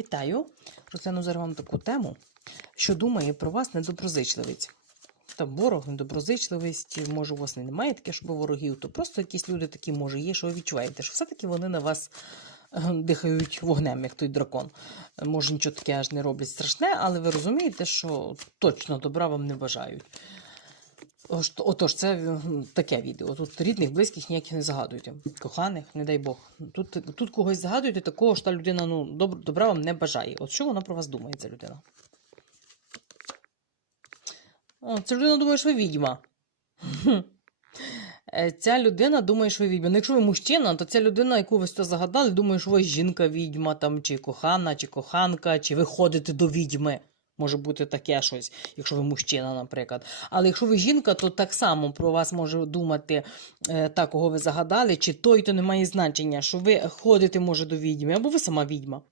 Вітаю! Розгляну зараз вам таку тему, що думає про вас недоброзичливець. Там ворог, недоброзичливість, може, у вас і немає таке, щоб ворогів, то просто якісь люди такі, може, є, що ви відчуваєте, що все-таки вони на вас е, дихають вогнем, як той дракон. Може, нічого таке аж не роблять страшне, але ви розумієте, що точно добра вам не бажають. Ож- Отож, це таке відео. Тут рідних, близьких ніяких не загадуйте. Коханих, не дай Бог. Тут, тут когось загадуєте, такого ж та людина ну, доб- добра вам не бажає. От що вона про вас думає, ця людина? О, ця людина думає, що ви відьма. Е, Ця людина думає, що ви відьма. Ну, якщо ви мужчина, то ця людина, яку ви сюди загадали, думає, що ви жінка відьма, там, чи кохана, чи коханка, чи ви ходите до відьми. Може бути таке щось, якщо ви мужчина, наприклад. Але якщо ви жінка, то так само про вас може думати е, та, кого ви загадали, чи той, то не має значення, що ви ходите, може, до відьми, або ви сама відьма.